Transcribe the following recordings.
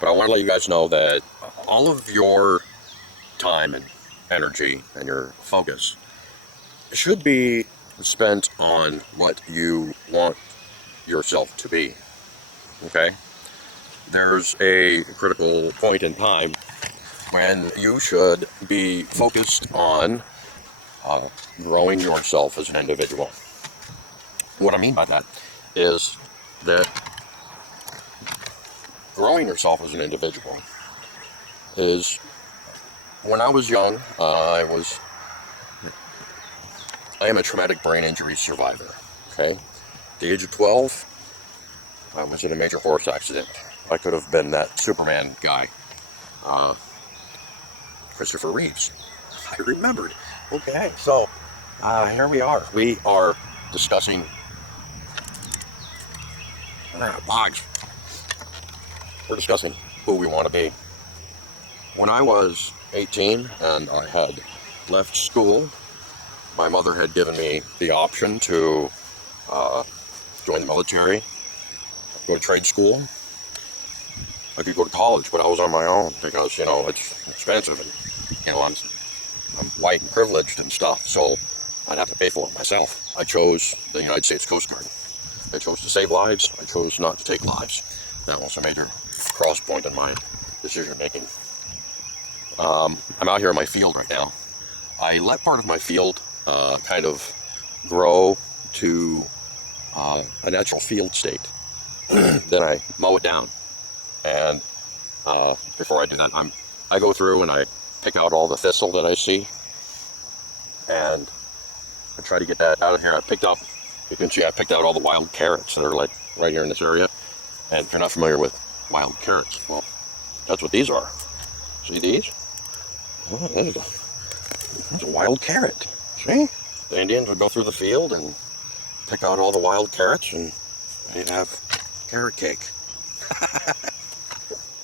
But I want to let you guys know that all of your time and energy and your focus should be spent on what you want yourself to be. Okay? There's a critical point in time when you should be focused on growing yourself as an individual. What I mean by that is that growing yourself as an individual is, when I was young, I am a traumatic brain injury survivor. Okay? At the age of 12, I was in a major horse accident. I could have been that Superman guy, Christopher Reeves. I remembered. Okay, so here we are. We are discussing blogs. We're discussing who we want to be. When I was 18 and I had left school, my mother had given me the option to join the military, go to trade school. I could go to college, but I was on my own because, it's expensive and, I'm white and privileged and stuff, so I'd have to pay for it myself. I chose the United States Coast Guard. I chose to save lives. I chose not to take lives. That was a major cross point in my decision making. I'm out here in my field right now. I let part of my field kind of grow to a natural field state. Then I mow it down. And before I do that, I go through and I pick out all the thistle that I see. And I try to get that out of here. You can see I picked out all the wild carrots that are like right here in this area. And if you're not familiar with wild carrots, well, that's what these are. See these? Oh, that's a wild carrot. See? The Indians would go through the field and pick out all the wild carrots, and they'd have carrot cake.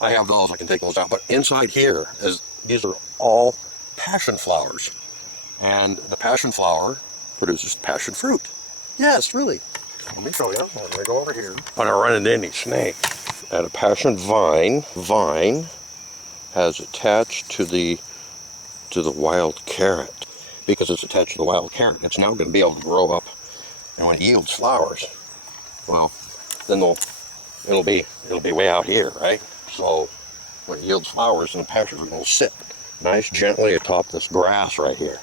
I have those. I can take those out. But inside here, these are all passion flowers. And the passion flower produces passion fruit. Yes, really. Let me show you. Let me go over here. I'm going to run into any snake. And a passion vine has attached to the wild carrot. Because it's attached to the wild carrot, it's now going to be able to grow up. And when it yields flowers, well, then it'll be way out here, right? So when it yields flowers, then the passion fruit will sit nice gently atop this grass right here,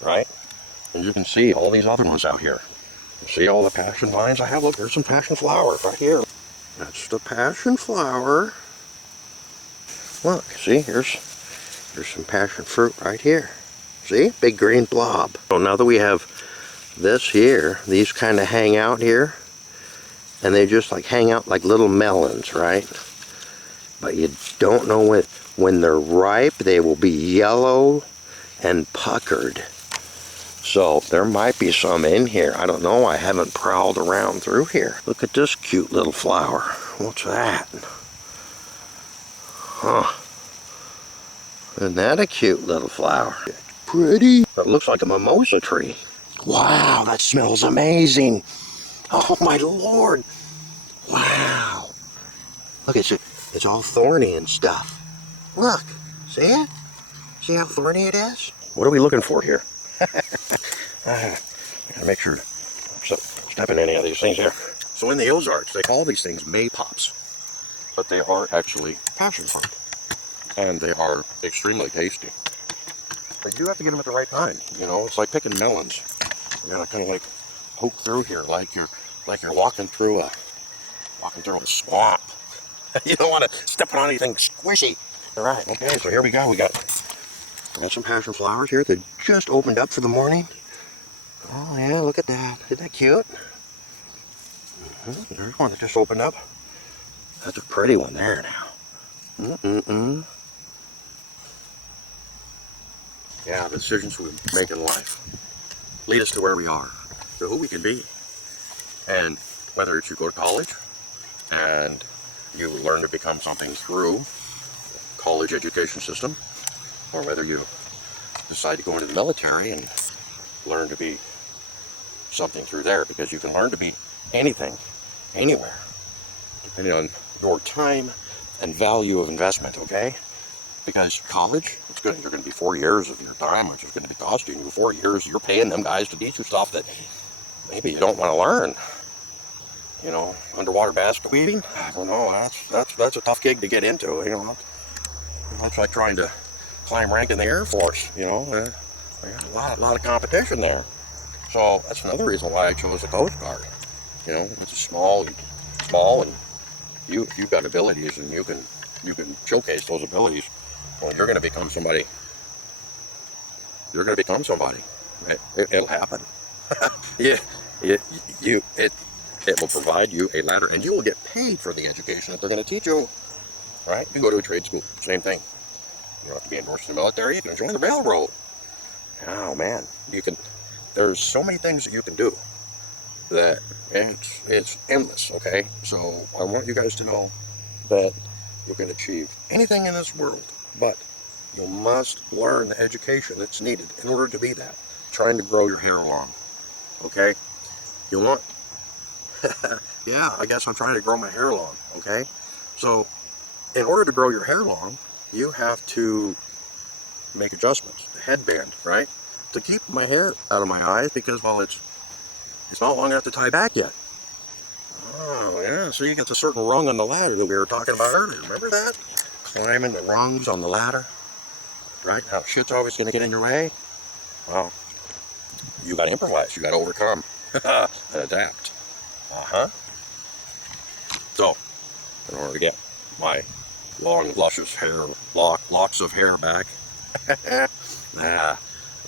right? And you can see all these other ones out here. You see all the passion vines I have? Look, there's some passion flowers right here. That's the passion flower. Look, see, here's some passion fruit right here. See? Big green blob. So now that we have this here, these kind of hang out here. And they just like hang out like little melons, right? But you don't know when they're ripe, they will be yellow and puckered. So there might be some in here. I don't know. I haven't prowled around through here. Look at this cute little flower. What's that? Huh. Isn't that a cute little flower? Pretty. It looks like a mimosa tree. Wow, that smells amazing. Oh my Lord. Wow. Look, it's all thorny and stuff. Look, see it? See how thorny it is? What are we looking for here? I gotta make sure I'm stepping any of these things here. So in the Ozarks, they call these things maypops, but they are actually passion fruit, and they are extremely tasty. But you have to get them at the right time. It's like picking melons. You gotta kind of like poke through here, like you're walking through a swamp. You don't want to step on anything squishy. All right. Okay. So here we go. We got some passion flowers here that just opened up for the morning. Oh yeah, look at that. Isn't that cute? There's one that just opened up. That's a pretty one there now. Yeah, the decisions we make in life lead us to where we are, to who we can be. And whether it's you go to college and you learn to become something through college education system, or whether you decide to go into the military and learn to be something through there, because you can learn to be anything, anywhere, depending on your time and value of investment, okay? Because college, you're going to be 4 years of your time, which is going to be costing you 4 years. You're paying them guys to teach you stuff that maybe you don't want to learn. You know, underwater basket weaving. I don't know. That's a tough gig to get into. You know, that's like trying to climb rank in the Air Force. You know, there's a lot of competition there. So that's another reason why I chose the Coast Guard. You know, it's small, and you've got abilities, and you can showcase those abilities. Well, you're going to become somebody. You're going to become somebody. It'll happen. Yeah, it will provide you a ladder, and you will get paid for the education that they're going to teach you. Right? You can go to a trade school. Same thing. You don't have to be endorsed in the military. You can join the railroad. Oh man, you can. There's so many things that you can do that it's endless. Okay, so I want you guys to know that you can achieve anything in this world, but you must learn the education that's needed in order to be that. Trying to grow your hair long, okay? You want, yeah, I guess I'm trying to grow my hair long, okay? So, in order to grow your hair long, you have to make adjustments. The headband, right? To keep my hair out of my eyes because, well, it's not long enough to tie back yet. Oh, yeah, so you get a certain rung on the ladder that we were talking about earlier. Remember that? Climbing the rungs on the ladder, right? How shit's always going to get in your way. Well, you got to improvise. You got to overcome and adapt. So, in order to get my long, luscious hair, locks of hair back,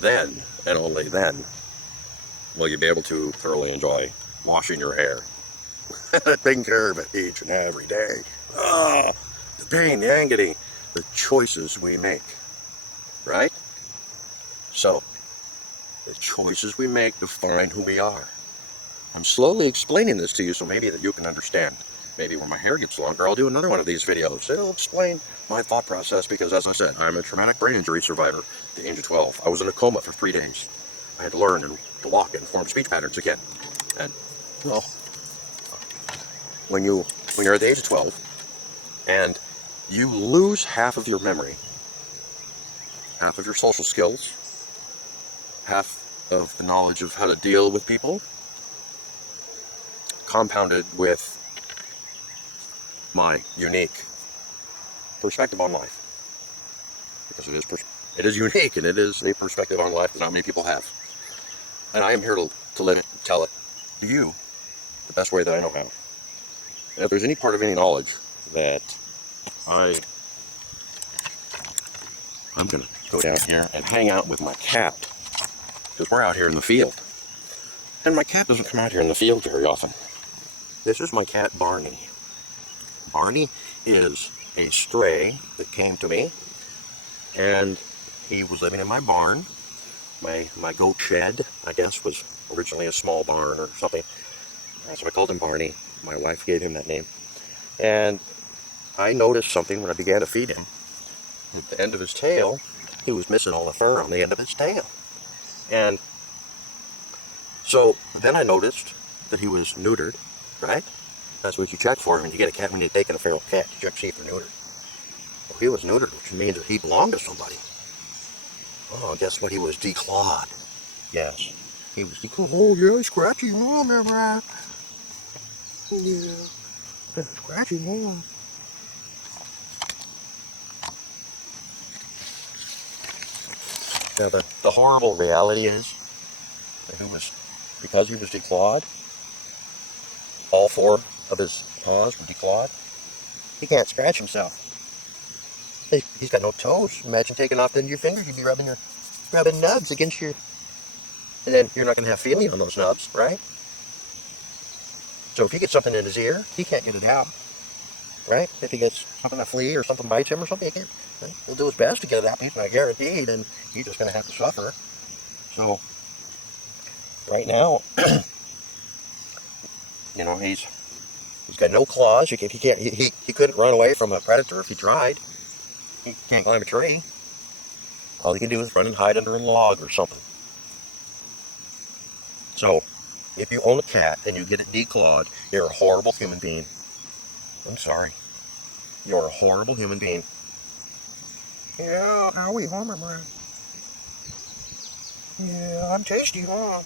then, and only then, will you be able to thoroughly enjoy washing your hair. Taking care of it each and every day. The pain, the agony, the choices we make, right? So, the choices we make define who we are. I'm slowly explaining this to you so maybe that you can understand. Maybe when my hair gets longer, I'll do another one of these videos. It'll explain my thought process because, as I said, I'm a traumatic brain injury survivor at the age of 12. I was in a coma for 3 days. I had to learn to walk and form speech patterns again. And, well, when you're at the age of 12 and you lose half of your memory, half of your social skills, half of the knowledge of how to deal with people, compounded with my unique perspective on life, because it is unique and it is a perspective on life that not many people have, and I am here to live it, tell it to you the best way that I know how. And if there's any part of any knowledge that I'm gonna go down here and hang out with my cat, because we're out here in the field, and my cat doesn't come out here in the field very often. This is my cat Barney. Barney is a stray that came to me, and he was living in my barn. My goat shed, I guess, was originally a small barn or something. So I called him Barney. My wife gave him that name. And I noticed something when I began to feed him. At the end of his tail, he was missing all the fur on the end of his tail. And so then I noticed that he was neutered, right? That's what you check for when you get a cat, when you take in a feral cat. You check to see if they're neutered. Well, he was neutered, which means that he belonged to somebody. Oh, guess what? He was declawed. Yes. He was declawed. Oh, yeah, scratchy. Oh, remember. Yeah. Scratchy. Oh. Now, the horrible reality is that because he was declawed, all 4 of his paws were declawed. He can't scratch himself. He's got no toes. Imagine taking off then your fingers. You'd be rubbing nubs against your... And then you're not going to have feeling on those nubs, right? So if he gets something in his ear, he can't get it out, right? If he gets something, a flea or something bites him or something, he can't. Right? He'll do his best to get it out, but he's not guaranteed, and he's just going to have to suffer. So right now, you know, he's got no claws. He couldn't run away from a predator if he tried. He can't climb a tree. All he can do is run and hide under a log or something. So, if you own a cat and you get it declawed, you're a horrible human being. I'm sorry. You're a horrible human being. Yeah, Howie, huh, man? Yeah, I'm tasty, huh?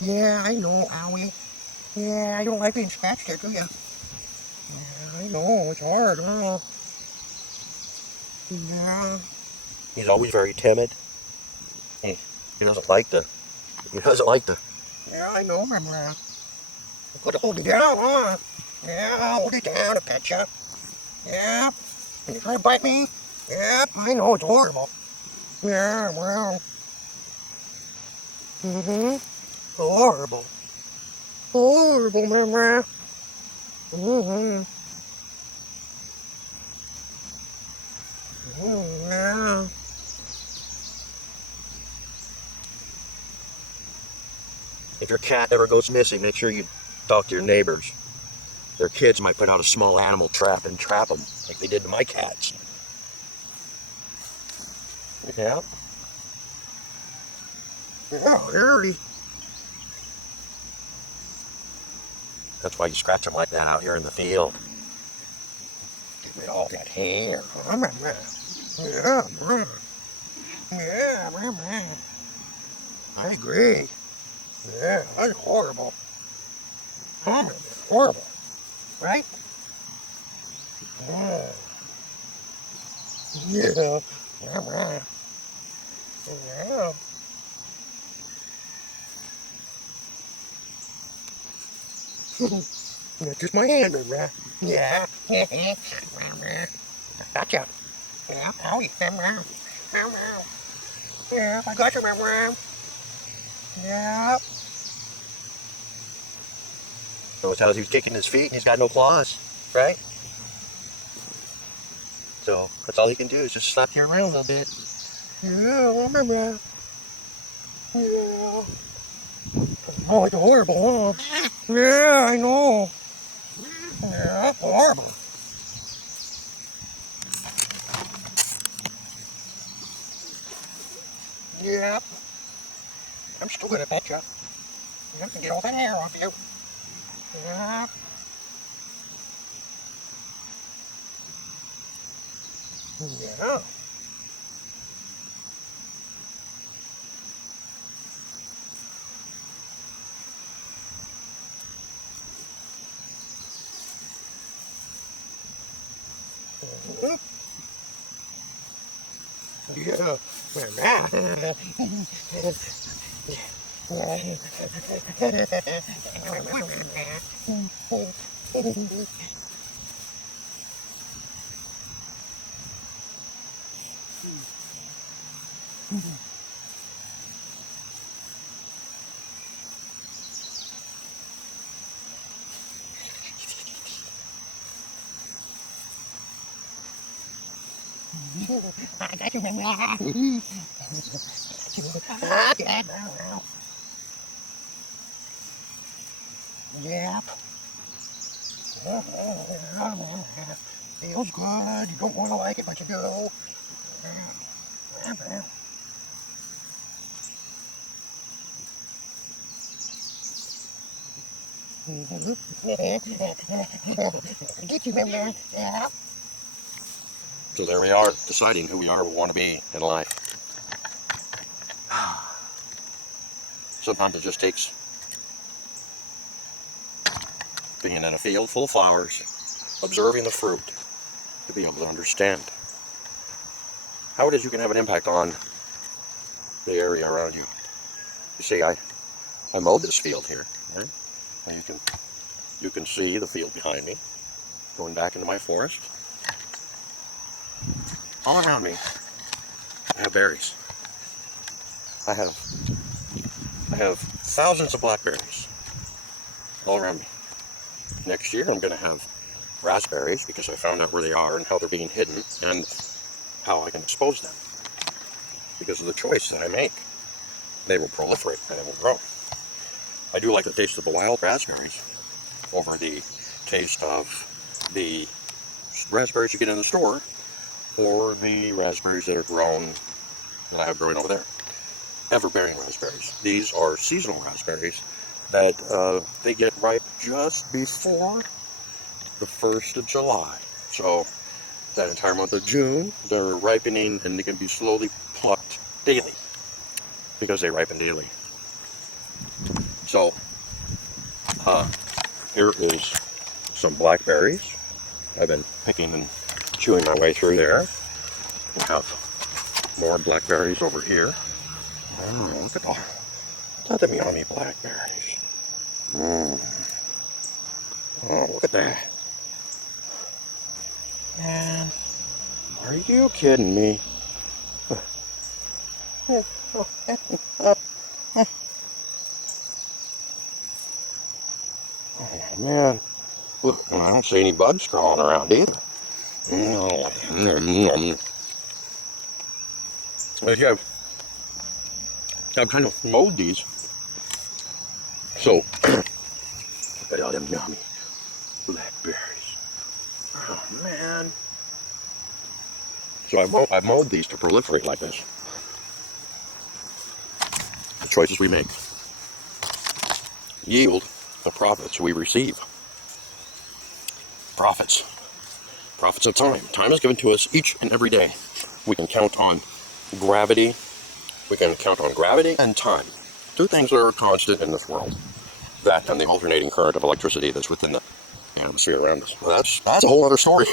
Yeah, I know, Howie. Yeah, I don't like being scratched there, do ya? Yeah, I know, it's hard, huh? Yeah. He's always very timid. He doesn't like to. He doesn't like to. Yeah, I know, my man. You could hold me down, huh? Yeah, I'll hold it down to pet ya. Yeah. And you try to bite me? Yeah, I know, it's horrible. Yeah, well. Mm-hmm. Horrible. Horrible, my man. Mm-hmm. Yeah. If your cat ever goes missing, make sure you talk to your neighbors. Their kids might put out a small animal trap and trap them, like they did to my cats. Yeah. Yeah, really. That's why you scratch them like that out here in the field. Get rid of all that hair. Yeah, man. Yeah, man. I agree. Yeah, that's horrible. Horrible. Right? Yeah. Yeah. Yeah, man. Yeah. That's just my hand, man. Yeah. Gotcha. Yeah, Howie. Yeah, I got you, man. Yeah. So it's how he's kicking his feet and he's got no claws, right? So that's all he can do is just slap you around a little bit. Yeah, man. Yeah. Oh, it's horrible, huh? Yeah, I know. Yeah, horrible. Yeah. I'm still gonna pet you. I'm gonna get all that hair off you. Yeah. Yeah. Mhm. Yeah. I got you, man. Yep. Feels good. You don't want to like it, but you do. Get you, man. Yeah. So there we are, deciding who we are, we want to be in life. Sometimes it just takes being in a field full of flowers, observing the fruit, to be able to understand how it is you can have an impact on the area around you. You see, I mowed this field here, right? And you can see the field behind me, going back into my forest. All around me, I have berries. I have thousands of blackberries all around me. Next year, I'm going to have raspberries because I found out where they are and how they're being hidden and how I can expose them. Because of the choice that I make, they will proliferate and they will grow. I do like the taste of the wild raspberries over the taste of the raspberries you get in the store or the raspberries that are grown that I have growing over there. Ever-bearing raspberries. These are seasonal raspberries that they get ripe just before the 1st of July. So that entire month of June, they're ripening and they can be slowly plucked daily because they ripen daily. So here is some blackberries. I've been picking and chewing my way through there. We have more blackberries over here. Oh, look at them yummy blackberries. Oh, look at that. Man, are you kidding me? Oh, man. Look, and I don't see any bugs crawling around either. Yeah, I've kind of mowed these. So, look at all them yummy blackberries. Oh, man. So I've mowed these to proliferate like this. The choices we make yield the profits we receive. Profits. Profits of time. Time is given to us each and every day. We can count on gravity. We can count on gravity and time. Two things that are constant in this world. That and the alternating current of electricity that's within the atmosphere around us. Well, that's a whole other story.